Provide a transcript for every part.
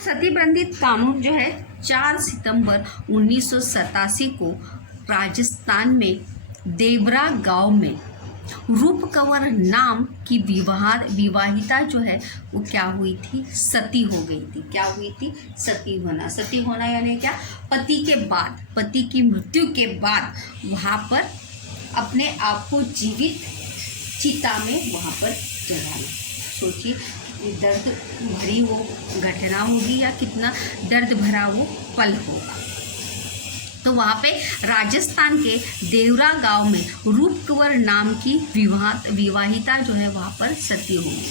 सतीप्रतिबंधित कानून जो है 4 सितंबर 1987 को राजस्थान में देवरा गांव में रूप कंवर नाम की विवाहिता जो है वो क्या हुई थी, सती हो गई थी। क्या हुई थी? सती होना। सती होना यानी क्या? पति के बाद, पति की मृत्यु के बाद वहाँ पर अपने आप को जीवित चिता में वहाँ पर जलाना। सोचिए कितनी दर्द भरी वो घटना होगी या कितना दर्द भरा वो पल होगा। तो वहाँ पे राजस्थान के देवरा गांव में रूप कंवर नाम की विवाहिता जो है वहाँ पर सती होगी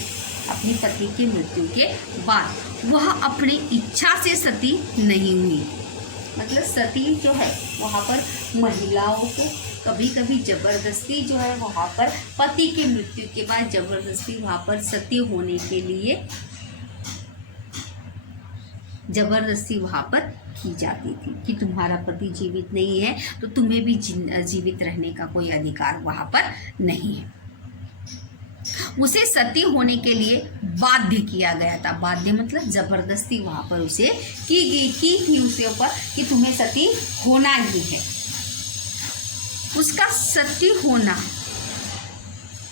अपनी पति की मृत्यु के बाद। वह अपनी इच्छा से सती नहीं हुई, मतलब सती जो है वहाँ पर महिलाओं को कभी कभी जबरदस्ती जो है वहाँ पर पति की मृत्यु के बाद जबरदस्ती वहाँ पर सती होने के लिए जबरदस्ती वहाँ पर की जाती थी कि तुम्हारा पति जीवित नहीं है तो तुम्हें भी जीवित रहने का कोई अधिकार वहाँ पर नहीं है। उसे सती होने के लिए बाध्य किया गया था। बाध्य मतलब जबरदस्ती वहाँ पर उसे की थी उसके ऊपर कि तुम्हें सती होना ही है। उसका सती होना,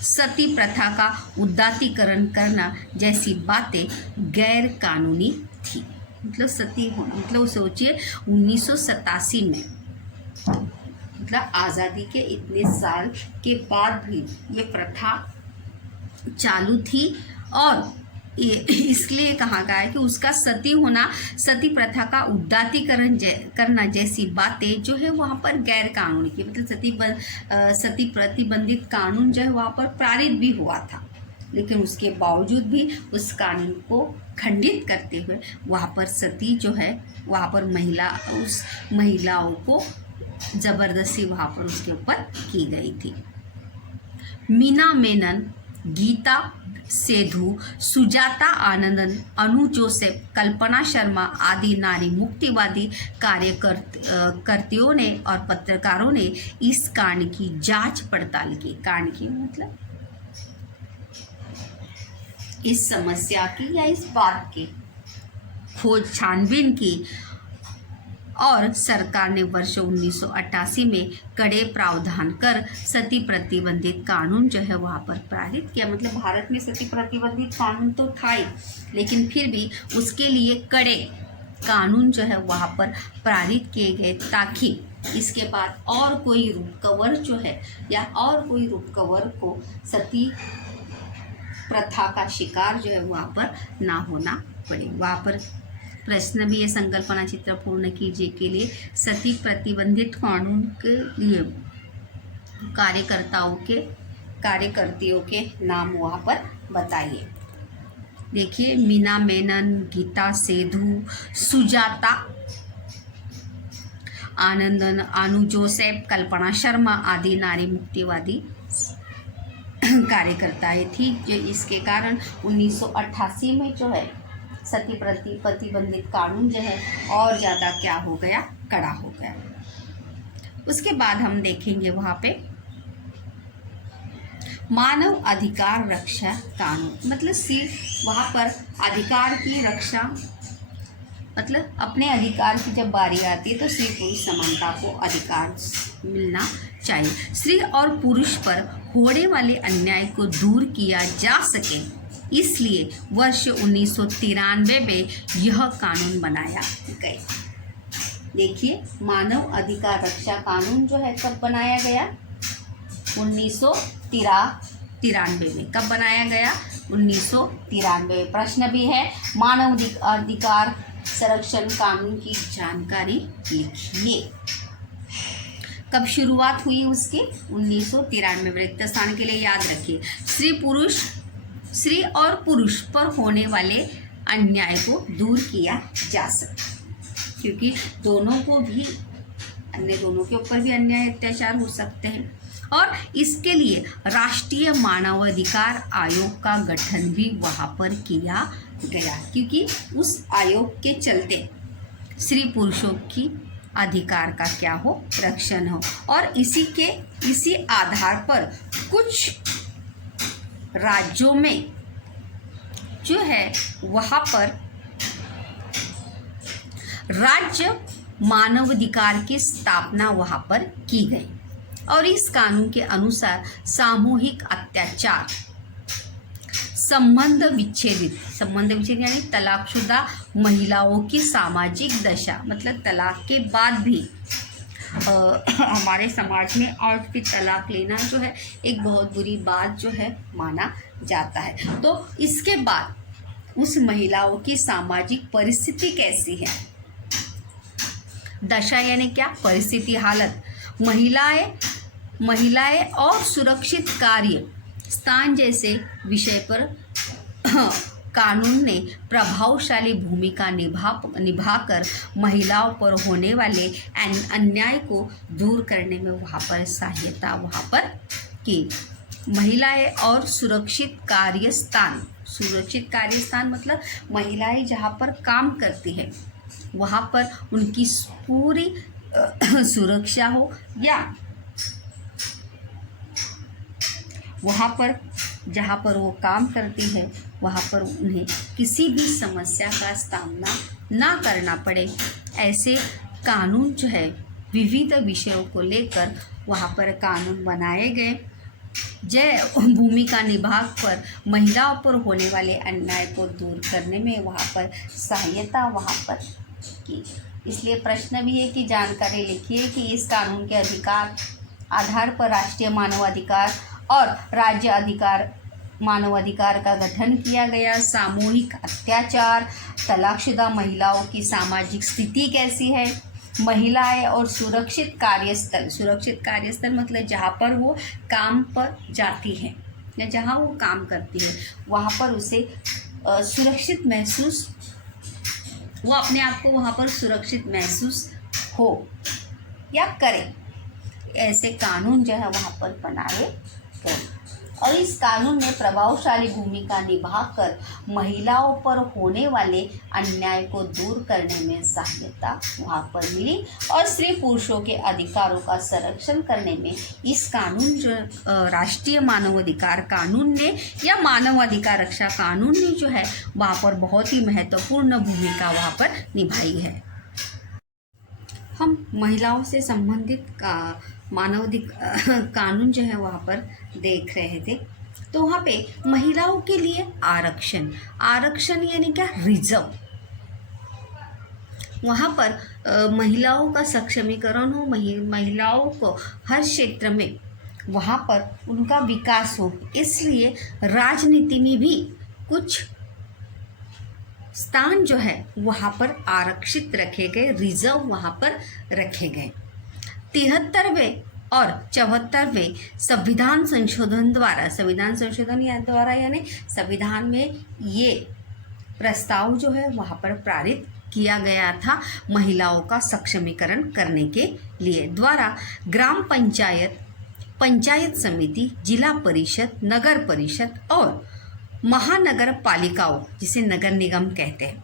सती प्रथा का उदात्तीकरण करना जैसी बातें गैर कानूनी थी। मतलब सती होना मतलब सोचिए 1987 में, मतलब आज़ादी के इतने साल के बाद भी ये प्रथा चालू थी और इसलिए कहा गया है कि उसका सती होना, सती प्रथा का उदात्तीकरण करना जैसी बातें जो है वहाँ पर गैर कानूनी की। मतलब सती प्रतिबंधित कानून जो है वहाँ पर पारित भी हुआ था, लेकिन उसके बावजूद भी उस कानून को खंडित करते हुए वहाँ पर सती जो है वहाँ पर महिलाओं को जबरदस्ती वहाँ पर उसके ऊपर की गई थी। मीना मेनन, गीता सेधु, सुजाता आनंदन, अनु जोसेफ, कल्पना शर्मा आदि नारी मुक्तिवादी कार्यकर्तियों ने और पत्रकारों ने इस कांड की जांच पड़ताल की। कांड की मतलब इस समस्या की या इस बात की खोज छानबीन की और सरकार ने वर्ष 1988 में कड़े प्रावधान कर सती प्रतिबंधित कानून जो है वहाँ पर पारित किया। मतलब भारत में सती प्रतिबंधित कानून तो था ही, लेकिन फिर भी उसके लिए कड़े कानून जो है वहाँ पर पारित किए गए ताकि इसके बाद और कोई रूप कंवर जो है या और कोई रूप कंवर को सती प्रथा का शिकार जो है वहाँ पर ना होना पड़े। वहाँ पर प्रश्न भी ये संकल्पना चित्र पूर्ण कीजिए के लिए सती प्रतिबंधित कानून के लिए कार्यकर्तियों के नाम वहाँ पर बताइए। देखिए मीना मेनन, गीता सेधु, सुजाता आनंदन, अनु जोसेफ, कल्पना शर्मा आदि नारी मुक्तिवादी कार्यकर्ताएं थी जो इसके कारण 1988 में जो है सती प्रतिबंधित कानून जो है और ज़्यादा क्या हो गया, कड़ा हो गया। उसके बाद हम देखेंगे वहाँ पे मानव अधिकार रक्षा कानून। मतलब सिर्फ वहाँ पर अधिकार की रक्षा, मतलब अपने अधिकार की जब बारी आती है तो स्त्री पुरुष समानता को अधिकार मिलना चाहिए। स्त्री और पुरुष पर होने वाले अन्याय को दूर किया जा सके, इसलिए वर्ष 1993 में यह कानून बनाया गया। देखिए मानव अधिकार रक्षा कानून जो है कब बनाया गया? 1993 में। कब बनाया गया? 1993। प्रश्न भी है मानव अधिकार संरक्षण कानून की जानकारी लिखिए। कब शुरुआत हुई उसकी? 1993 में। रिक्त स्थान के लिए याद रखिए स्त्री और पुरुष पर होने वाले अन्याय को दूर किया जा सके, क्योंकि दोनों के ऊपर भी अन्याय अत्याचार हो सकते हैं। और इसके लिए राष्ट्रीय मानवाधिकार आयोग का गठन भी वहाँ पर किया गया, क्योंकि उस आयोग के चलते स्त्री पुरुषों की अधिकार का क्या हो, रक्षण हो। और इसी आधार पर कुछ राज्यों में जो है वहाँ पर राज्य मानवाधिकार की स्थापना वहाँ पर की गई और इस कानून के अनुसार सामूहिक अत्याचार, संबंध विच्छेद यानी तलाकशुदा महिलाओं की सामाजिक दशा, मतलब तलाक के बाद भी हमारे समाज में और फिर तलाक लेना जो है एक बहुत बुरी बात जो है माना जाता है। तो इसके बाद उस महिलाओं की सामाजिक परिस्थिति कैसी है? दशा यानी क्या? परिस्थिति, हालत। महिलाएं और सुरक्षित कार्य स्थान जैसे विषय पर कानून ने प्रभावशाली भूमिका निभाकर महिलाओं पर होने वाले अन्याय को दूर करने में वहाँ पर सहायता वहाँ पर की। महिलाएं और सुरक्षित कार्यस्थान मतलब महिलाएं जहाँ पर काम करती है वहाँ पर उनकी पूरी सुरक्षा हो, या वहाँ पर जहाँ पर वो काम करती है वहाँ पर उन्हें किसी भी समस्या का सामना ना करना पड़े, ऐसे कानून जो है विविध विषयों को लेकर वहाँ पर कानून बनाए गए। भूमिका निभाकर महिलाओं पर होने वाले अन्याय को दूर करने में वहाँ पर सहायता वहाँ पर की। इसलिए प्रश्न भी है कि जानकारी लिखिए कि इस कानून के अधिकार आधार पर राष्ट्रीय मानवाधिकार और राज्य मानवाधिकार का गठन किया गया। सामूहिक अत्याचार, तलाकशुदा महिलाओं की सामाजिक स्थिति कैसी है, महिलाएं और सुरक्षित कार्यस्थल मतलब जहाँ पर वो काम पर जाती है या जहाँ वो काम करती है वहाँ पर उसे सुरक्षित महसूस, वो अपने आप को वहाँ पर सुरक्षित महसूस हो या करे, ऐसे कानून जो है वहाँ पर बनाए गए। और इस कानून ने प्रभावशाली भूमिका निभाकर महिलाओं पर होने वाले अन्याय को दूर करने में सहायता वहाँ पर मिली और स्त्री पुरुषों के अधिकारों का संरक्षण करने में इस कानून जो राष्ट्रीय मानवाधिकार कानून ने या मानवाधिकार रक्षा कानून ने जो है वहाँ पर बहुत ही महत्वपूर्ण भूमिका वहाँ पर निभाई है। हम महिलाओं से संबंधित मानवाधिकार कानून जो है वहाँ पर देख रहे थे। तो वहाँ पे महिलाओं के लिए आरक्षण यानी क्या? रिजर्व। वहाँ पर महिलाओं का सक्षमीकरण हो, महिलाओं को हर क्षेत्र में वहाँ पर उनका विकास हो, इसलिए राजनीति में भी कुछ स्थान जो है वहाँ पर आरक्षित रखे गए, रिजर्व वहाँ पर रखे गए। 73वें और 74वें संविधान संशोधन द्वारा यानी संविधान में ये प्रस्ताव जो है वहाँ पर पारित किया गया था महिलाओं का सक्षमीकरण करने के लिए। द्वारा ग्राम पंचायत, पंचायत समिति, जिला परिषद, नगर परिषद और महानगर पालिकाओं जिसे नगर निगम कहते हैं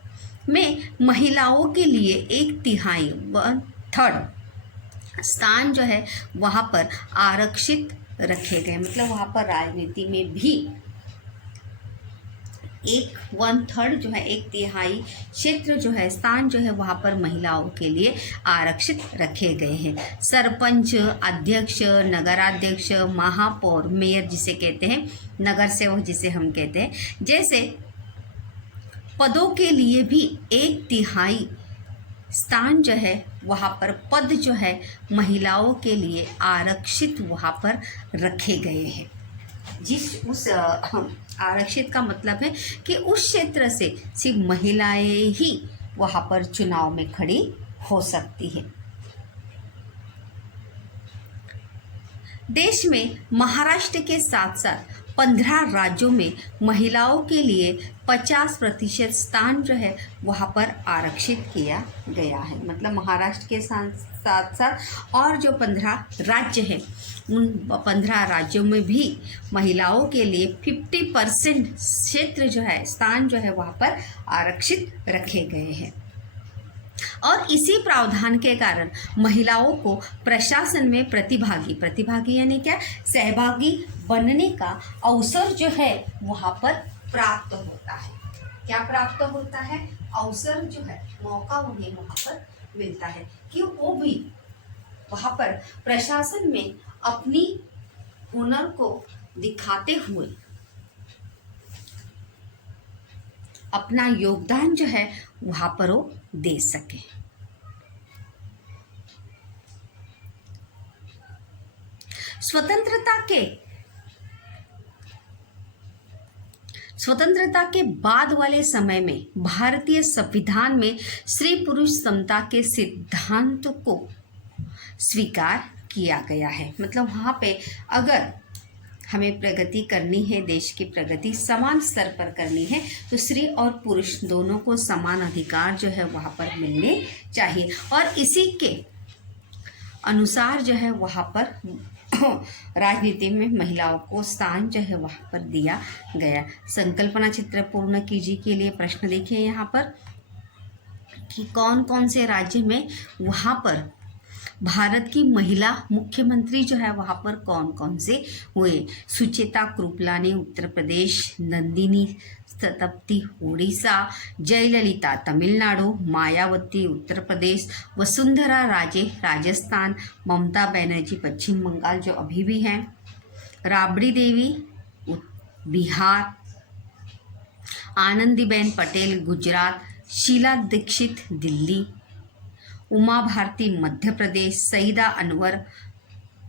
में महिलाओं के लिए 1/3 स्थान जो है वहाँ पर आरक्षित रखे गए। मतलब वहाँ पर राजनीति में भी 1/3 जो है 1/3 क्षेत्र जो है स्थान जो है वहाँ पर महिलाओं के लिए आरक्षित रखे गए हैं। सरपंच, अध्यक्ष, नगराध्यक्ष, महापौर, मेयर जिसे कहते हैं, नगर सेवक जिसे हम कहते हैं, जैसे पदों के लिए भी 1/3 स्थान जो है वहाँ पर पद जो है महिलाओं के लिए आरक्षित वहाँ पर रखे गए हैं। उस आरक्षित का मतलब है कि उस क्षेत्र से सिर्फ महिलाएं ही वहाँ पर चुनाव में खड़ी हो सकती है। देश में महाराष्ट्र के साथ साथ 15 राज्यों में महिलाओं के लिए 50% स्थान जो है वहाँ पर आरक्षित किया गया है। मतलब महाराष्ट्र के साथ साथ और जो 15 राज्य हैं उन 15 राज्यों में भी महिलाओं के लिए 50% क्षेत्र जो है स्थान जो है वहाँ पर आरक्षित रखे गए हैं। और इसी प्रावधान के कारण महिलाओं को प्रशासन में प्रतिभागी यानी क्या? सहभागी बनने का अवसर जो है वहाँ पर प्राप्त होता है। क्या प्राप्त होता है? अवसर जो है, मौका उन्हें वहाँ पर मिलता है कि वो भी वहाँ पर प्रशासन में अपनी हुनर को दिखाते हुए अपना योगदान जो है वहाँ पर वो दे सके। स्वतंत्रता के बाद वाले समय में भारतीय संविधान में स्त्री पुरुष समता के सिद्धांत को स्वीकार किया गया है। मतलब वहाँ पे अगर हमें प्रगति करनी है, देश की प्रगति समान स्तर पर करनी है, तो स्त्री और पुरुष दोनों को समान अधिकार जो है वहाँ पर मिलने चाहिए। और इसी के अनुसार जो है वहाँ पर राजनीति में महिलाओं को स्थान जो है वहाँ पर दिया गया। संकल्पना चित्र पूर्ण कीजिए के लिए प्रश्न देखिए यहाँ पर कि कौन कौन से राज्य में वहाँ पर भारत की महिला मुख्यमंत्री जो है वहाँ पर कौन कौन से हुए। सुचेता कृपलानी उत्तर प्रदेश, नंदिनी सतपथी उड़ीसा, जयललिता तमिलनाडु, मायावती उत्तर प्रदेश, वसुंधरा राजे राजस्थान, ममता बनर्जी पश्चिम बंगाल जो अभी भी हैं, राबड़ी देवी बिहार, आनंदीबेन पटेल गुजरात, शीला दीक्षित दिल्ली, उमा भारती मध्य प्रदेश,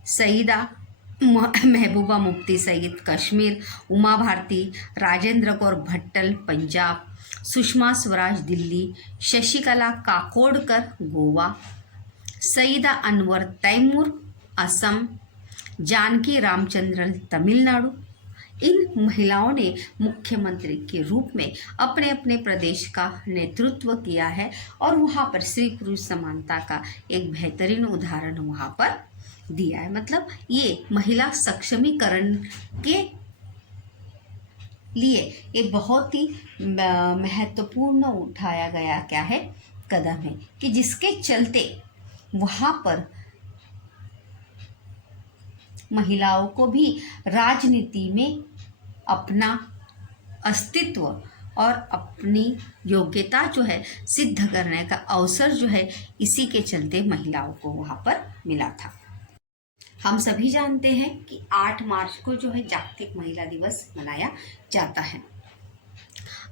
सईदा महबूबा मुफ्ती सईद कश्मीर, उमा भारती राजेंद्र कौर भट्टल पंजाब, सुषमा स्वराज दिल्ली, शशिकला काकोडकर गोवा, सईदा अनवर तैमूर असम, जानकी रामचंद्रन तमिलनाडु। इन महिलाओं ने मुख्यमंत्री के रूप में अपने अपने प्रदेश का नेतृत्व किया है और वहाँ पर स्त्री पुरुष समानता का एक बेहतरीन उदाहरण वहाँ पर दिया है। मतलब ये महिला सक्षमीकरण के लिए एक बहुत ही महत्वपूर्ण उठाया गया क्या है कदम है कि जिसके चलते वहाँ पर महिलाओं को भी राजनीति में अपना अस्तित्व और अपनी योग्यता जो है सिद्ध करने का अवसर जो है इसी के चलते महिलाओं को वहाँ पर मिला था। हम सभी जानते हैं कि 8 मार्च को जो है जागतिक महिला दिवस मनाया जाता है।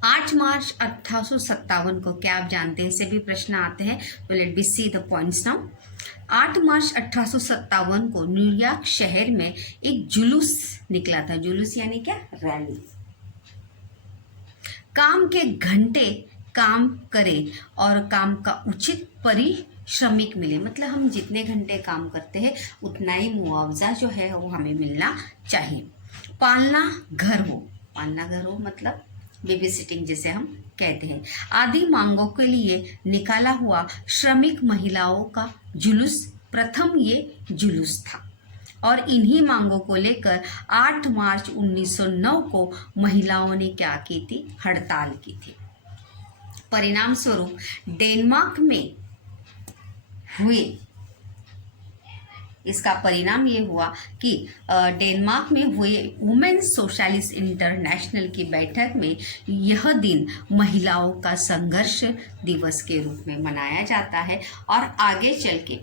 8 मार्च 1857 को क्या आप जानते हैं, इससे भी प्रश्न आते हैं, तो let be see the points now. 8 मार्च 1857 को न्यूयॉर्क शहर में एक जुलूस निकला था। जुलूस यानी क्या, रैली। काम के घंटे काम करें और काम का उचित पारिश्रमिक मिले। मतलब हम जितने घंटे काम करते हैं उतना ही मुआवजा जो है वो हमें मिलना चाहिए। पालना घर हो मतलब बेबी सिटिंग जिसे हम कहते हैं, आदि मांगों के लिए निकाला हुआ श्रमिक महिलाओं का जुलूस प्रथम ये जुलूस था और इन्हीं मांगों को लेकर 8 मार्च 1909 को महिलाओं ने क्या की थी, हड़ताल की थी। परिणाम स्वरूप डेनमार्क में हुए, इसका परिणाम ये हुआ कि डेनमार्क में हुए वुमेन्स सोशलिस्ट इंटरनेशनल की बैठक में यह दिन महिलाओं का संघर्ष दिवस के रूप में मनाया जाता है और आगे चल के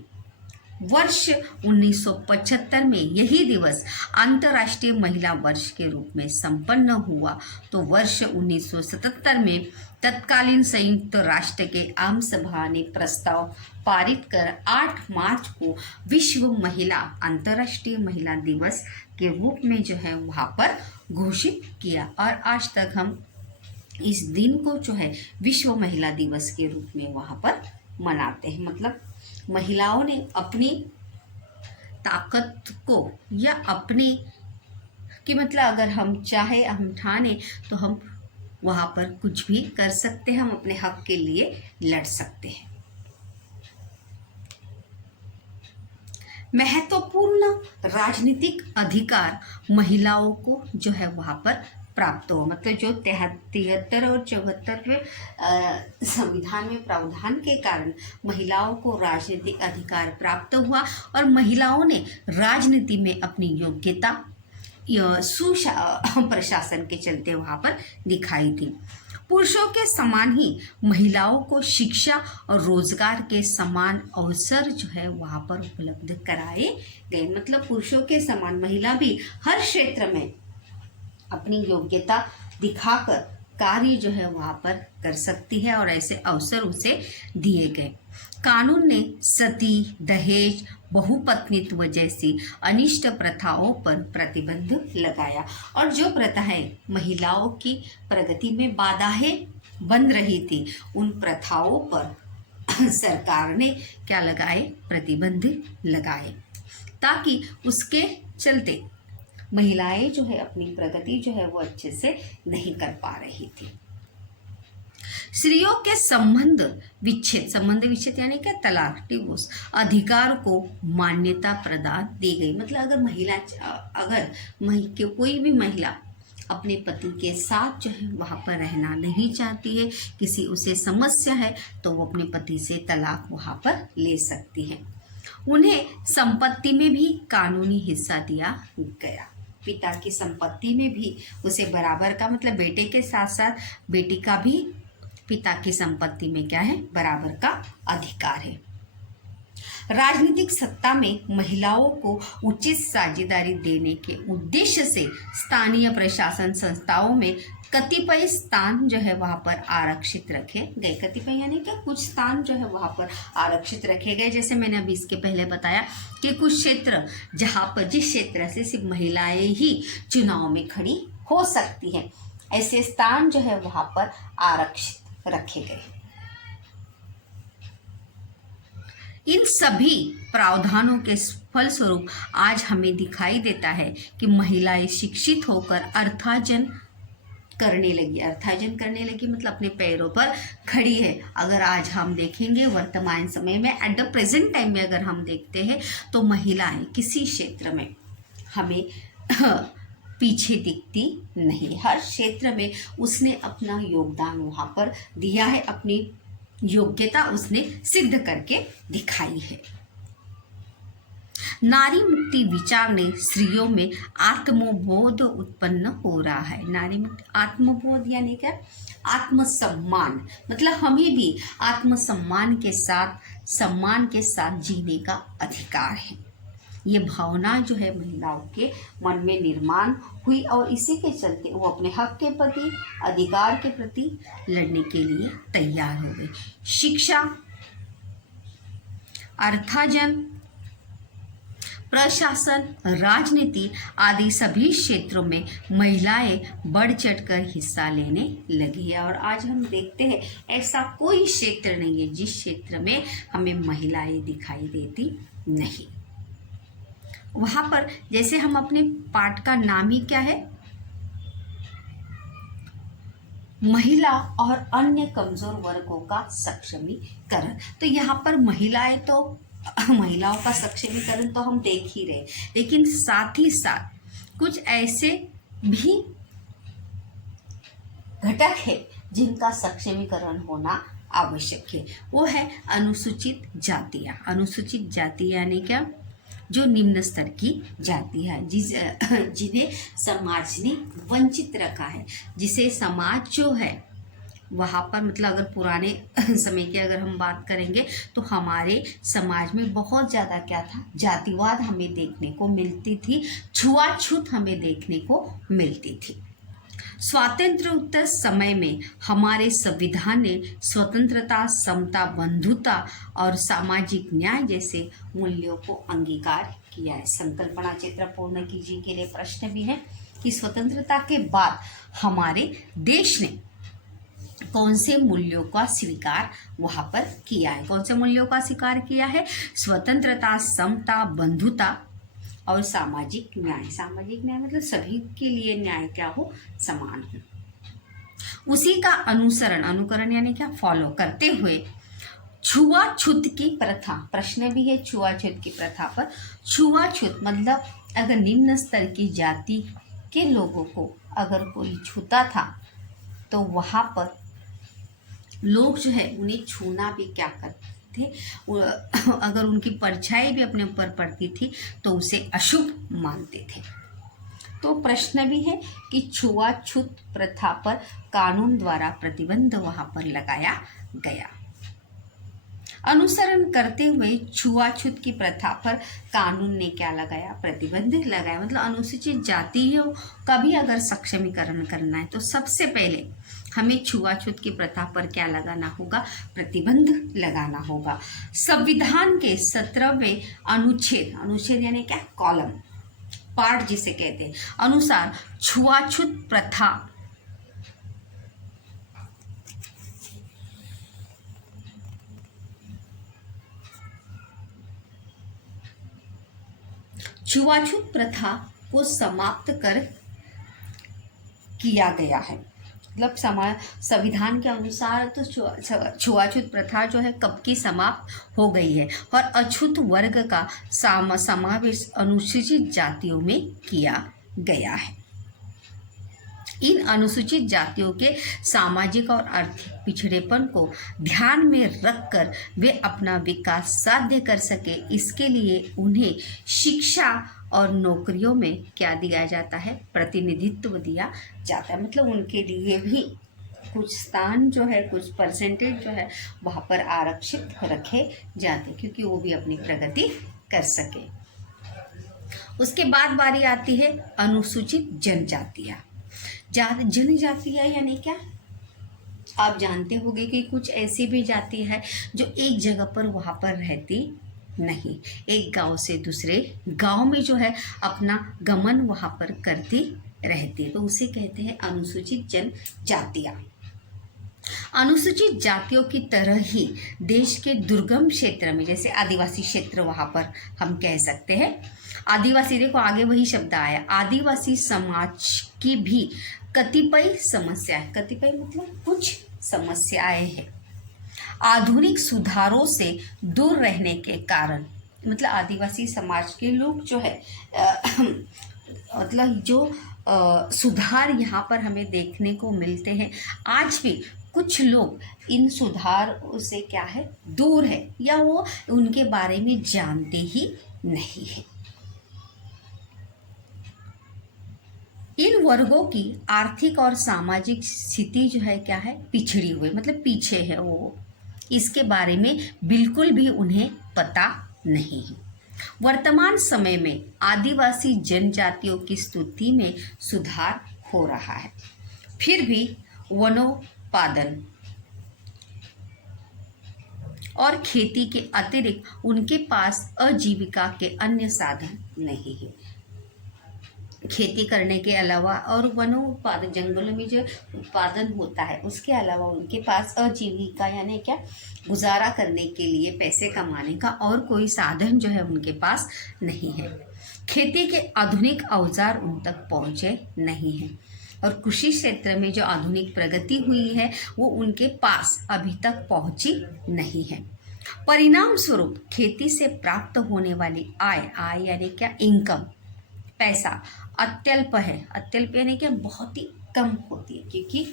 वर्ष 1975 में यही दिवस अंतर्राष्ट्रीय महिला वर्ष के रूप में संपन्न हुआ। तो वर्ष 1977 में तत्कालीन संयुक्त राष्ट्र के आम सभा ने प्रस्ताव पारित कर 8 मार्च को विश्व महिला अंतर्राष्ट्रीय महिला दिवस के रूप में जो है वहाँ पर घोषित किया और आज तक हम इस दिन को जो है विश्व महिला दिवस के रूप में वहाँ पर मनाते हैं। मतलब महिलाओं ने अपनी ताकत को या अपनी कि मतलब अगर हम चाहे हम ठाने तो हम वहाँ पर कुछ भी कर सकते हैं, हम अपने हक के लिए लड़ सकते हैं। महत्वपूर्ण राजनीतिक अधिकार महिलाओं को जो है वहाँ पर प्राप्त हो। मतलब जो 73 और 74वें संविधान में प्रावधान के कारण महिलाओं को राजनीतिक अधिकार प्राप्त हुआ और महिलाओं ने राजनीति में अपनी योग्यता प्रशासन के चलते वहाँ पर दिखाई थी। पुरुषों के समान ही महिलाओं को शिक्षा और रोजगार के समान अवसर जो है वहाँ पर उपलब्ध कराए गए। मतलब पुरुषों के समान महिला भी हर क्षेत्र में अपनी योग्यता दिखाकर कार्य जो है वहाँ पर कर सकती है और ऐसे अवसर उसे दिए गए। कानून ने सती, दहेज, बहुपत्नीत्व जैसी अनिष्ट प्रथाओं पर प्रतिबंध लगाया और जो प्रथाएं महिलाओं की प्रगति में बाधाएं बन रही थी उन प्रथाओं पर सरकार ने क्या लगाए, प्रतिबंध लगाए, ताकि उसके चलते महिलाएं जो है अपनी प्रगति जो है वो अच्छे से नहीं कर पा रही थी। स्त्रियों के संबंध विच्छेद यानी क्या, तलाक, डिवोर्स अधिकार को मान्यता प्रदान दी गई। मतलब अगर कोई भी महिला अपने पति के साथ जो है वहाँ पर रहना नहीं चाहती है, किसी उसे समस्या है, तो वो अपने पति से तलाक वहाँ पर ले सकती है। उन्हें संपत्ति में भी कानूनी हिस्सा दिया गया। पिता की संपत्ति में भी उसे बराबर का, मतलब बेटे के साथ साथ बेटी का भी पिता की संपत्ति में क्या है, बराबर का अधिकार है। राजनीतिक सत्ता में महिलाओं को उचित साझेदारी देने के उद्देश्य से स्थानीय प्रशासन संस्थाओं में कतिपय स्थान जो है वहाँ पर आरक्षित रखे गए। कतिपय यानी कि कुछ स्थान जो है वहाँ पर आरक्षित रखे गए। जैसे मैंने अभी इसके पहले बताया कि कुछ क्षेत्र जहाँ पर जिस क्षेत्र से सिर्फ महिलाएं ही चुनाव में खड़ी हो सकती हैं, ऐसे स्थान जो है वहाँ पर आरक्षित रखे गए। इन सभी प्रावधानों के फलस्वरूप आज हमें दिखाई देता है कि महिलाएं शिक्षित होकर अर्थार्जन करने लगी, मतलब अपने पैरों पर खड़ी है। अगर आज हम देखेंगे वर्तमान समय में, एट द प्रेजेंट टाइम में अगर हम देखते हैं तो महिलाएं किसी क्षेत्र में हमें पीछे दिखती नहीं। हर क्षेत्र में उसने अपना योगदान वहाँ पर दिया है, अपनी योग्यता उसने सिद्ध करके दिखाई है। नारी मुक्ति विचार ने स्त्रियों में आत्मबोध उत्पन्न हो रहा है। नारी मुक्ति, आत्मबोध यानी क्या, आत्मसम्मान, मतलब हमें भी आत्मसम्मान के साथ, सम्मान के साथ जीने का अधिकार है। ये भावना जो है महिलाओं के मन में निर्माण हुई और इसी के चलते वो अपने हक के प्रति, अधिकार के प्रति लड़ने के लिए तैयार हो गई। शिक्षा, अर्थार्जन, प्रशासन, राजनीति आदि सभी क्षेत्रों में महिलाएं बढ़ चढ़कर हिस्सा लेने लगी है। और आज हम देखते हैं ऐसा कोई क्षेत्र नहीं है जिस क्षेत्र में हमें महिलाएं दिखाई देती नहीं। वहाँ पर जैसे हम अपने पाठ का नाम ही क्या है, महिला और अन्य कमजोर वर्गों का सक्षमीकरण। तो यहाँ पर महिलाओं का सक्षमीकरण तो हम देख ही रहे, लेकिन साथ ही साथ कुछ ऐसे भी घटक है जिनका सक्षमीकरण होना आवश्यक है। वो है अनुसूचित जातियां। अनुसूचित जाति यानी क्या, जो निम्न स्तर की जाति है, जिन्हें समाज ने वंचित रखा है, जिसे समाज जो है वहाँ पर, मतलब अगर पुराने समय की अगर हम बात करेंगे तो हमारे समाज में बहुत ज़्यादा क्या था, जातिवाद हमें देखने को मिलती थी, छुआछूत हमें देखने को मिलती थी। स्वातंत्र्योत्तर समय में हमारे संविधान ने स्वतंत्रता, समता, बंधुता और सामाजिक न्याय जैसे मूल्यों को अंगीकार किया है। संकल्पना चित्र पूर्ण कीजिए के लिए प्रश्न भी है कि स्वतंत्रता के बाद हमारे देश ने कौन से मूल्यों का स्वीकार वहाँ पर किया है। कौन से मूल्यों का स्वीकार किया है? स्वतंत्रता, समता, बंधुता और सामाजिक न्याय। सामाजिक न्याय मतलब सभी के लिए न्याय क्या हो, समान हो। उसी का अनुकरण यानी क्या, फॉलो करते हुए छुआछूत की प्रथा, प्रश्न भी है छुआछूत की प्रथा पर। छुआछूत मतलब अगर निम्न स्तर की जाति के लोगों को अगर कोई छूता था तो वहाँ पर लोग जो है उन्हें छूना भी क्या करते थे, अगर उनकी परछाई भी अपने ऊपर पड़ती थी तो उसे अशुभ मानते थे। तो प्रश्न भी है कि छुआछूत प्रथा पर कानून द्वारा प्रतिबंध वहां पर लगाया गया। अनुसरण करते हुए छुआछूत की प्रथा पर कानून ने क्या लगाया, प्रतिबंध लगाया। मतलब अनुसूचित जातियों का भी अगर सक्षमीकरण करना है तो सबसे पहले हमें छुआछूत की प्रथा पर क्या लगाना होगा, प्रतिबंध लगाना होगा। संविधान के 17वें अनुच्छेद, अनुच्छेद यानी क्या, कॉलम, पार्ट जिसे कहते हैं, अनुसार छुआछूत प्रथा छुआछूत प्रथा को समाप्त कर किया गया है। मतलब संविधान के अनुसार तो छुआछूत प्रथा जो है कब की समाप्त हो गई है और अछूत वर्ग का समावेश अनुसूचित जातियों में किया गया है। इन अनुसूचित जातियों के सामाजिक और आर्थिक पिछड़ेपन को ध्यान में रखकर वे अपना विकास साध्य कर सके, इसके लिए उन्हें शिक्षा और नौकरियों में क्या दिया जाता है, प्रतिनिधित्व दिया जाता है। मतलब उनके लिए भी कुछ स्थान जो है, कुछ परसेंटेज जो है वहाँ पर आरक्षित रखे जाते, क्योंकि वो भी अपनी प्रगति कर सके। उसके बाद बारी आती है अनुसूचित जनजातियाँ। जनजातियाँ यानी क्या, आप जानते होंगे कि कुछ ऐसी भी जाति है जो एक जगह पर वहाँ पर रहती नहीं, एक गांव से दूसरे गांव में जो है अपना गमन वहाँ पर करती रहती है, तो उसे कहते हैं अनुसूचित जनजातियाँ। अनुसूचित जातियों की तरह ही देश के दुर्गम क्षेत्र में, जैसे आदिवासी क्षेत्र, वहाँ पर हम कह सकते हैं आदिवासी, देखो आगे वही शब्द आया, आदिवासी समाज की भी कतिपय समस्याएं, कतिपय मतलब कुछ समस्याएं हैं, आधुनिक सुधारों से दूर रहने के कारण। मतलब आदिवासी समाज के लोग जो है मतलब जो सुधार यहाँ पर हमें देखने को मिलते हैं, आज भी कुछ लोग इन सुधार से क्या है, दूर है, या वो उनके बारे में जानते ही नहीं है। इन वर्गों की आर्थिक और सामाजिक स्थिति जो है क्या है, पिछड़ी हुई, मतलब पीछे है वो, इसके बारे में बिल्कुल भी उन्हें पता नहीं है। वर्तमान समय में आदिवासी जनजातियों की स्थिति में सुधार हो रहा है, फिर भी वनोत्पादन और खेती के अतिरिक्त उनके पास आजीविका के अन्य साधन नहीं है। खेती करने के अलावा और वनों उत्पादन, जंगलों में जो उत्पादन होता है उसके अलावा उनके पास आजीविका यानी क्या, गुजारा करने के लिए, पैसे कमाने का और कोई साधन जो है उनके पास नहीं है। खेती के आधुनिक औजार उन तक पहुँचे नहीं हैं और कृषि क्षेत्र में जो आधुनिक प्रगति हुई है वो उनके पास अभी तक पहुँची नहीं है। परिणाम स्वरूप खेती से प्राप्त होने वाली आय यानी क्या, इनकम, पैसा अत्यल्प है। अत्यल्प यानी कि बहुत ही कम होती है, क्योंकि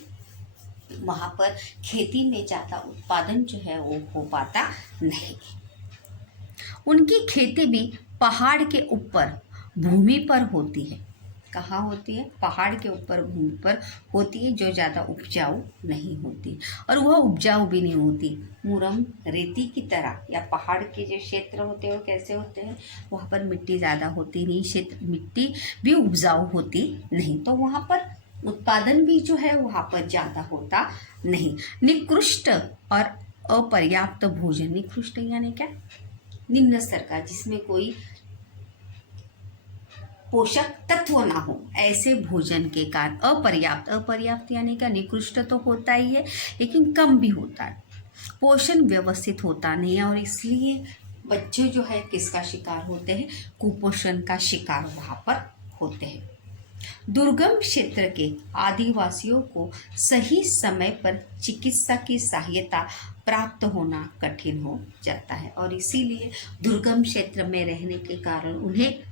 वहाँ पर खेती में ज़्यादा उत्पादन जो है वो हो पाता नहीं। उनकी खेती भी पहाड़ के ऊपर भूमि पर होती है। कहाँ होती है, पहाड़ के ऊपर भूमि पर होती है, जो ज़्यादा उपजाऊ नहीं होती, और वह उपजाऊ भी नहीं होती। मुरम रेती की तरह, या पहाड़ के जो क्षेत्र होते हैं वो कैसे होते हैं, वहाँ पर मिट्टी ज़्यादा होती नहीं, क्षेत्र मिट्टी भी उपजाऊ होती नहीं, तो वहाँ पर उत्पादन भी जो है वहाँ पर ज़्यादा होता नहीं। निकृष्ट और अपर्याप्त भोजन, निकृष्ट यानी क्या, निम्न स्तर का, जिसमें कोई पोषक तत्व ना हो, ऐसे भोजन के कारण अपर्याप्त यानी क्या, निकृष्ट तो होता ही है लेकिन कम भी होता है, पोषण व्यवस्थित होता नहीं है, और इसलिए बच्चे जो है किसका शिकार होते हैं, कुपोषण का शिकार वहाँ पर होते हैं। दुर्गम क्षेत्र के आदिवासियों को सही समय पर चिकित्सा की सहायता प्राप्त होना कठिन हो जाता है, और इसीलिए दुर्गम क्षेत्र में रहने के कारण उन्हें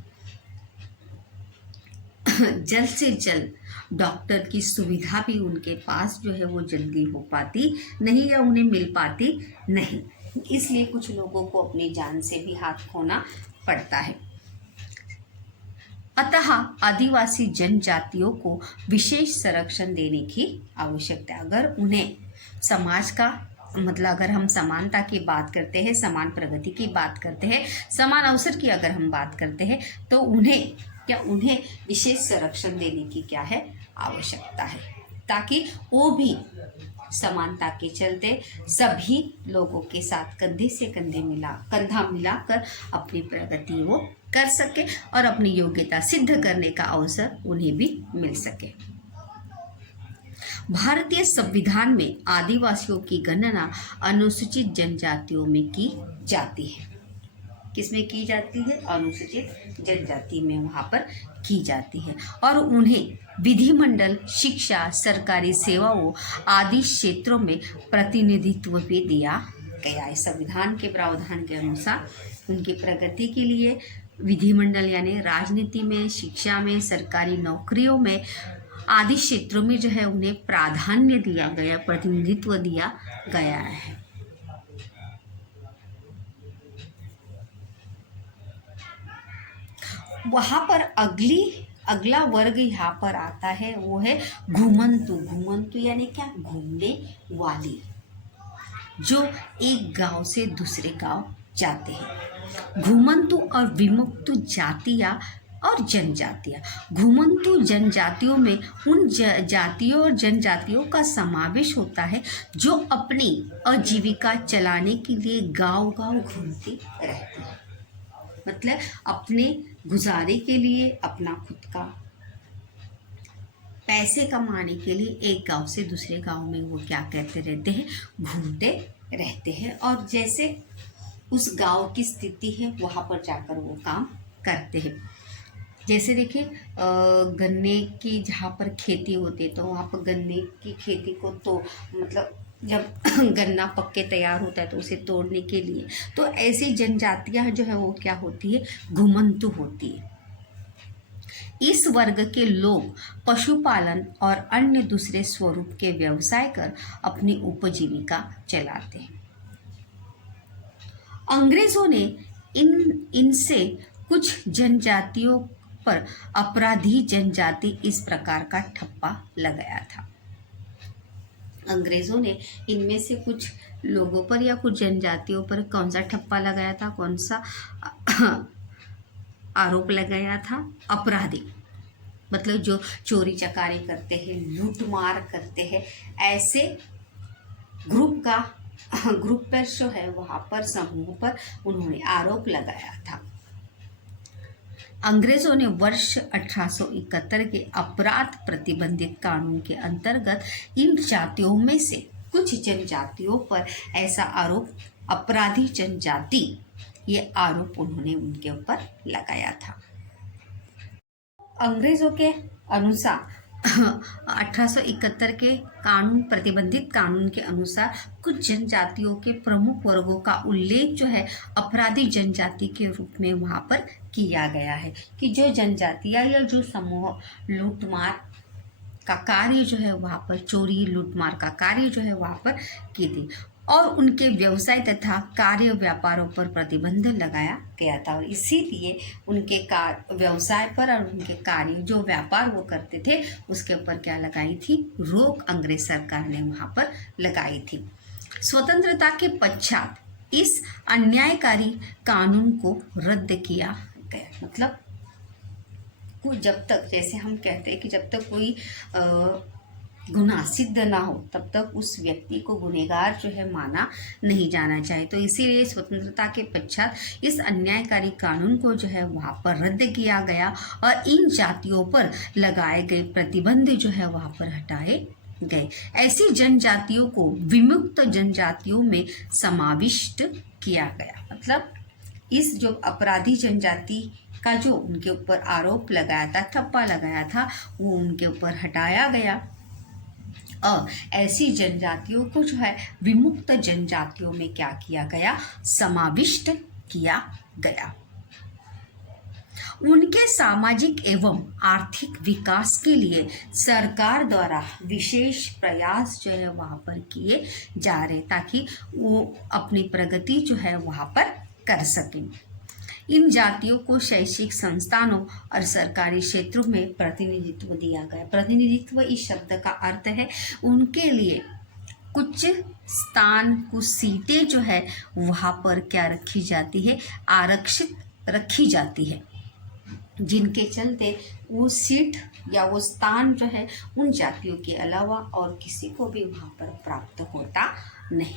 जल्द से जल्द डॉक्टर की सुविधा भी उनके पास जो है वो जल्दी हो पाती नहीं, या उन्हें मिल पाती नहीं, इसलिए कुछ लोगों को अपनी जान से भी हाथ खोना पड़ता है। अतः आदिवासी जनजातियों को विशेष संरक्षण देने की आवश्यकता है। अगर उन्हें समाज का मतलब अगर हम समानता की बात करते हैं, समान प्रगति की बात करते हैं, समान अवसर की अगर हम बात करते हैं, तो उन्हें विशेष संरक्षण देने की क्या है, आवश्यकता है, ताकि वो भी समानता के चलते सभी लोगों के साथ कंधे से कंधा मिलाकर अपनी प्रगति वो कर सके और अपनी योग्यता सिद्ध करने का अवसर उन्हें भी मिल सके। भारतीय संविधान में आदिवासियों की गणना अनुसूचित जनजातियों में की जाती है। किसमें की जाती है? अनुसूचित जनजाति में वहाँ पर की जाती है। और उन्हें विधिमंडल, शिक्षा, सरकारी सेवाओं आदि क्षेत्रों में प्रतिनिधित्व भी दिया गया है। संविधान के प्रावधान के अनुसार उनकी प्रगति के लिए विधिमंडल यानी राजनीति में, शिक्षा में, सरकारी नौकरियों में आदि क्षेत्रों में जो है उन्हें प्राधान्य दिया गया, प्रतिनिधित्व दिया गया है। वहाँ पर अगला वर्ग यहाँ पर आता है, वो है घुमंतु। घुमंतु यानी क्या? घूमने वाली, जो एक गांव से दूसरे गांव जाते हैं। घुमंतु और विमुक्त जातियां और जनजातियां। घुमंतु जनजातियों में उन जातियों और जनजातियों का समावेश होता है जो अपनी आजीविका चलाने के लिए गांव-गांव घूमते रहते हैं। मतलब अपने गुजारे के लिए, अपना खुद का पैसे कमाने के लिए एक गांव से दूसरे गांव में वो क्या करते रहते हैं? घूमते रहते हैं। और जैसे उस गांव की स्थिति है वहाँ पर जाकर वो काम करते हैं। जैसे देखिए गन्ने की जहाँ पर खेती होती है तो वहाँ पर गन्ने की खेती को तो मतलब जब गन्ना पक के तैयार होता है तो उसे तोड़ने के लिए तो ऐसी जनजातियाँ जो है वो क्या होती है? घुमंतु होती है। इस वर्ग के लोग पशुपालन और अन्य दूसरे स्वरूप के व्यवसाय कर अपनी उपजीविका चलाते हैं। अंग्रेजों ने इनसे कुछ जनजातियों पर अपराधी जनजाति इस प्रकार का ठप्पा लगाया था। अंग्रेजों ने इनमें से कुछ लोगों पर या कुछ जनजातियों पर कौन सा ठप्पा लगाया था? कौन सा आरोप लगाया था? अपराधी, मतलब जो चोरी चकारी करते हैं, लूटमार करते हैं, ऐसे ग्रुप पर जो है वहाँ पर समूह पर उन्होंने आरोप लगाया था। अंग्रेजों ने वर्ष 1871 के अपराध प्रतिबंधित कानून के अंतर्गत इन जातियों में से कुछ जनजातियों पर ऐसा आरोप, अपराधी जनजाति, ये आरोप उन्होंने उनके ऊपर लगाया था। अंग्रेजों के अनुसार 1871 के कानून, प्रतिबंधित कानून के अनुसार कुछ जनजातियों के प्रमुख वर्गों का उल्लेख जो है अपराधी जनजाति के रूप में वहाँ पर किया गया है कि जो जनजातियाँ या जो समूह लूटमार का कार्य जो है वहाँ पर, चोरी लूटमार का कार्य जो है वहाँ पर की थी और उनके व्यवसाय तथा कार्य व्यापारों पर प्रतिबंध लगाया गया था। और इसीलिए उनके व्यवसाय पर और उनके कार्य जो व्यापार वो करते थे उसके ऊपर क्या लगाई थी? रोक अंग्रेज सरकार ने वहाँ पर लगाई थी। स्वतंत्रता के पश्चात इस अन्यायकारी कानून को रद्द किया गया। मतलब जब तक, जैसे हम कहते हैं कि जब तक कोई गुनाह सिद्ध ना हो तब तक उस व्यक्ति को गुनहगार जो है माना नहीं जाना चाहिए। तो इसीलिए स्वतंत्रता के पश्चात इस अन्यायकारी कानून को जो है वहाँ पर रद्द किया गया और इन जातियों पर लगाए गए प्रतिबंध जो है वहाँ पर हटाए गए। ऐसी जनजातियों को विमुक्त जनजातियों में समाविष्ट किया गया। मतलब इस जो अपराधी जनजाति का जो उनके ऊपर आरोप लगाया था, ठप्पा लगाया था, वो उनके ऊपर हटाया गया और ऐसी जनजातियों को जो है विमुक्त जनजातियों में क्या किया गया? समाविष्ट किया गया। उनके सामाजिक एवं आर्थिक विकास के लिए सरकार द्वारा विशेष प्रयास जो है वहाँ पर किए जा रहे ताकि वो अपनी प्रगति जो है वहाँ पर कर सकें। इन जातियों को शैक्षिक संस्थानों और सरकारी क्षेत्रों में प्रतिनिधित्व दिया गया। प्रतिनिधित्व इस शब्द का अर्थ है उनके लिए कुछ स्थान, कुछ सीटें जो है वहाँ पर क्या रखी जाती है, आरक्षित रखी जाती है, जिनके चलते वो सीट या वो स्थान जो है उन जातियों के अलावा और किसी को भी वहाँ पर प्राप्त होता नहीं।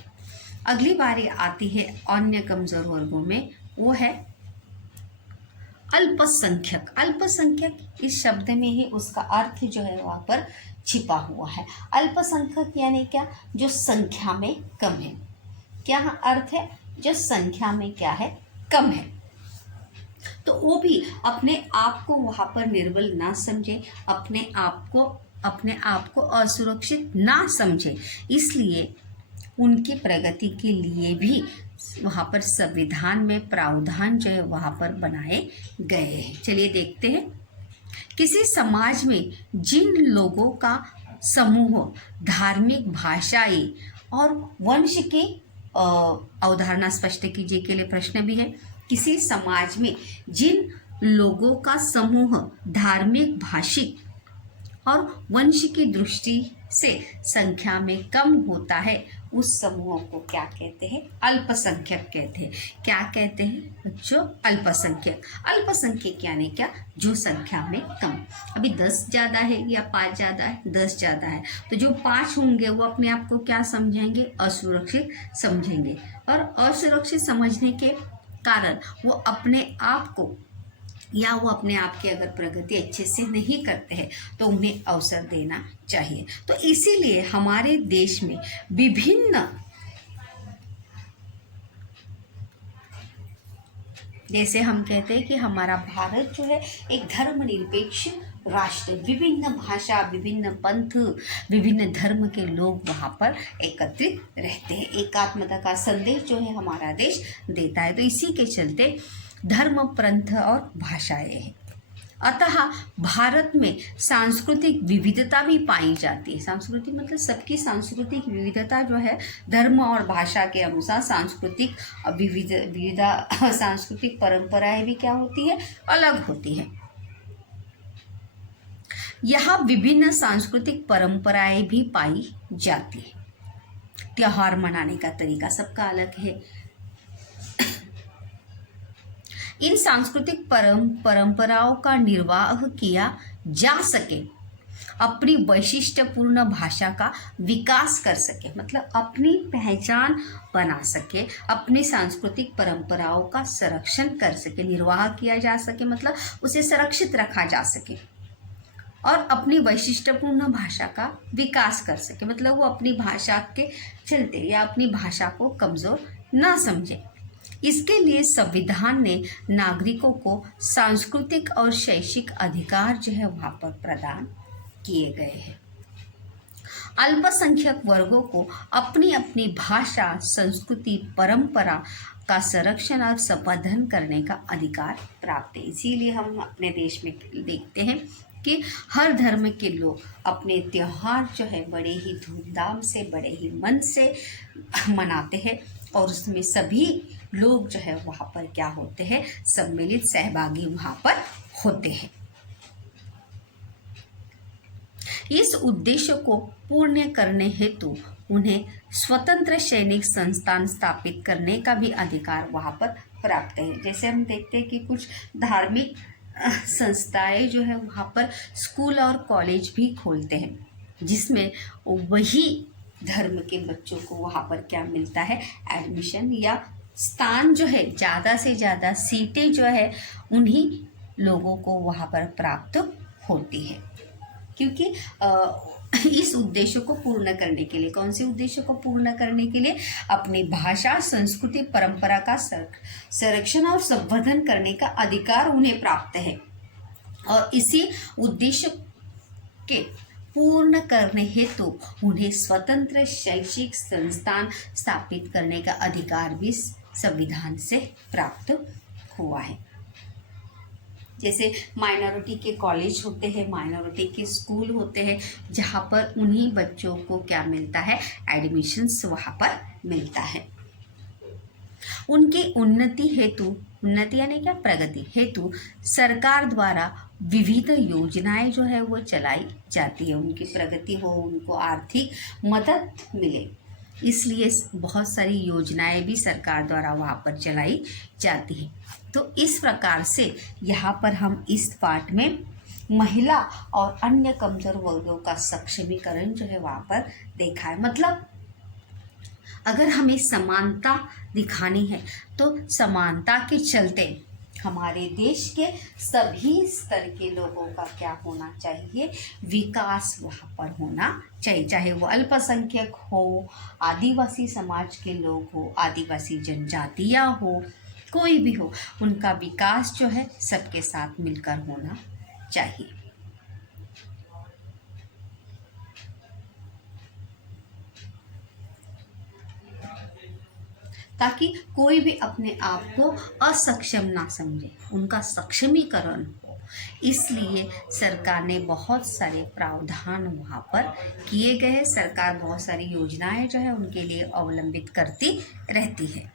अगली बारी आती है अन्य कमजोर वर्गों में, वो है अल्पसंख्यक। अल्पसंख्यक इस शब्द में ही उसका अर्थ जो है वहाँ पर छिपा हुआ है। अल्पसंख्यक यानी क्या, जो संख्या में कम है। क्या अर्थ है, जो संख्या में क्या है, कम है। तो वो भी अपने आप को वहाँ पर निर्बल ना समझे, अपने आप को असुरक्षित ना समझे, इसलिए उनकी प्रगति के लिए भी वहाँ पर संविधान में प्रावधान जो है वहाँ पर बनाए गए हैं। चलिए देखते हैं। किसी समाज में जिन लोगों का समूह धार्मिक, भाषाई और वंश की अवधारणा स्पष्ट कीजिए के लिए प्रश्न भी है। किसी समाज में जिन लोगों का समूह धार्मिक, भाषिक और वंश की दृष्टि से संख्या में कम होता है, उस समूह को क्या कहते हैं, अल्पसंख्यक कहते हैं। क्या कहते हैं बच्चों, अल्पसंख्यक। अल्पसंख्यक यानी क्या, जो संख्या में कम। अभी 10 ज़्यादा है या 5 ज़्यादा है, 10 ज़्यादा है, तो जो 5 होंगे वो अपने आप को क्या समझेंगे, असुरक्षित समझेंगे, और असुरक्षित समझने के कारण वो अपने आप को या वो अपने आप की अगर प्रगति अच्छे से नहीं करते हैं तो उन्हें अवसर देना चाहिए। तो इसीलिए हमारे देश में विभिन्न, जैसे हम कहते हैं कि हमारा भारत जो है एक धर्मनिरपेक्ष राष्ट्र, विभिन्न भाषा, विभिन्न पंथ, विभिन्न धर्म के लोग वहाँ पर एकत्रित रहते हैं। एकात्मता का संदेश जो है हमारा देश देता है। तो इसी के चलते धर्म, पंथ और भाषाएं हैं। अतः भारत में सांस्कृतिक विविधता भी पाई जाती है। सांस्कृतिक मतलब सबकी सांस्कृतिक विविधता जो है धर्म और भाषा के अनुसार सांस्कृतिक विविधता, सांस्कृतिक परंपराएं भी क्या होती है, अलग होती है। यहाँ विभिन्न सांस्कृतिक परंपराएं भी पाई जाती है। त्योहार मनाने का तरीका सबका अलग है। इन सांस्कृतिक परंपराओं का निर्वाह किया जा सके, अपनी वैशिष्ट्यपूर्ण भाषा का विकास कर सके, मतलब अपनी पहचान बना सके, अपनी सांस्कृतिक परंपराओं का संरक्षण कर सके, निर्वाह किया जा सके मतलब उसे संरक्षित रखा जा सके, और अपनी वैशिष्ट्यपूर्ण भाषा का विकास कर सके, मतलब वो अपनी भाषा के चलते या अपनी भाषा को कमज़ोर ना समझे। इसके लिए संविधान ने नागरिकों को सांस्कृतिक और शैक्षिक अधिकार जो है वहाँ पर प्रदान किए गए हैं। अल्पसंख्यक वर्गों को अपनी अपनी भाषा, संस्कृति, परंपरा का संरक्षण और संवर्धन करने का अधिकार प्राप्त है। इसीलिए हम अपने देश में देखते हैं कि हर धर्म के लोग अपने त्योहार जो है बड़े ही धूमधाम से, बड़े ही मन से मनाते हैं, और उसमें सभी लोग जो है वहाँ पर क्या होते हैं, सम्मिलित, सहभागी वहाँ पर होते हैं। इस उद्देश्य को पूर्ण करने हेतु उन्हें स्वतंत्र सैनिक संस्थान स्थापित करने का भी अधिकार वहाँ पर प्राप्त है। जैसे हम देखते हैं कि कुछ धार्मिक संस्थाएं जो है वहाँ पर स्कूल और कॉलेज भी खोलते हैं, जिसमें वही धर्म के बच्चों को वहाँ पर क्या मिलता है, एडमिशन या स्थान जो है, ज़्यादा से ज़्यादा सीटें जो है उन्हीं लोगों को वहाँ पर प्राप्त होती है। क्योंकि इस उद्देश्य को पूर्ण करने के लिए, कौन से उद्देश्य को पूर्ण करने के लिए, अपनी भाषा, संस्कृति, परंपरा का संरक्षण और संवर्धन करने का अधिकार उन्हें प्राप्त है, और इसी उद्देश्य के पूर्ण करने हेतु उन्हें स्वतंत्र शैक्षिक संस्थान स्थापित करने का अधिकार भी संविधान से प्राप्त हुआ है। जैसे माइनॉरिटी के कॉलेज होते हैं, माइनॉरिटी के स्कूल होते हैं, जहाँ पर उन्हीं बच्चों को क्या मिलता है, एडमिशन्स वहाँ पर मिलता है। उनकी उन्नति हेतु उन्नति यानी क्या, प्रगति हेतु सरकार द्वारा विविध योजनाएं जो है वो चलाई जाती है, उनकी प्रगति हो, उनको आर्थिक मदद मिले, इसलिए बहुत सारी योजनाएं भी सरकार द्वारा वहाँ पर चलाई जाती है। तो इस प्रकार से यहाँ पर हम इस पाठ में महिला और अन्य कमजोर वर्गों का सक्षमीकरण जो है वहाँ पर देखा है। मतलब अगर हमें समानता दिखानी है तो समानता के चलते हमारे देश के सभी स्तर के लोगों का क्या होना चाहिए, विकास वहाँ पर होना चाहिए, चाहे वो अल्पसंख्यक हो, आदिवासी समाज के लोग हो, आदिवासी जनजातियाँ हो, कोई भी हो, उनका विकास जो है सबके साथ मिलकर होना चाहिए। ताकि कोई भी अपने आप को असक्षम ना समझे, उनका सक्षमीकरण हो। इसलिए सरकार ने बहुत सारे प्रावधान वहाँ पर किए गए। सरकार बहुत सारी योजनाएं जो है उनके लिए अवलंबित करती रहती है।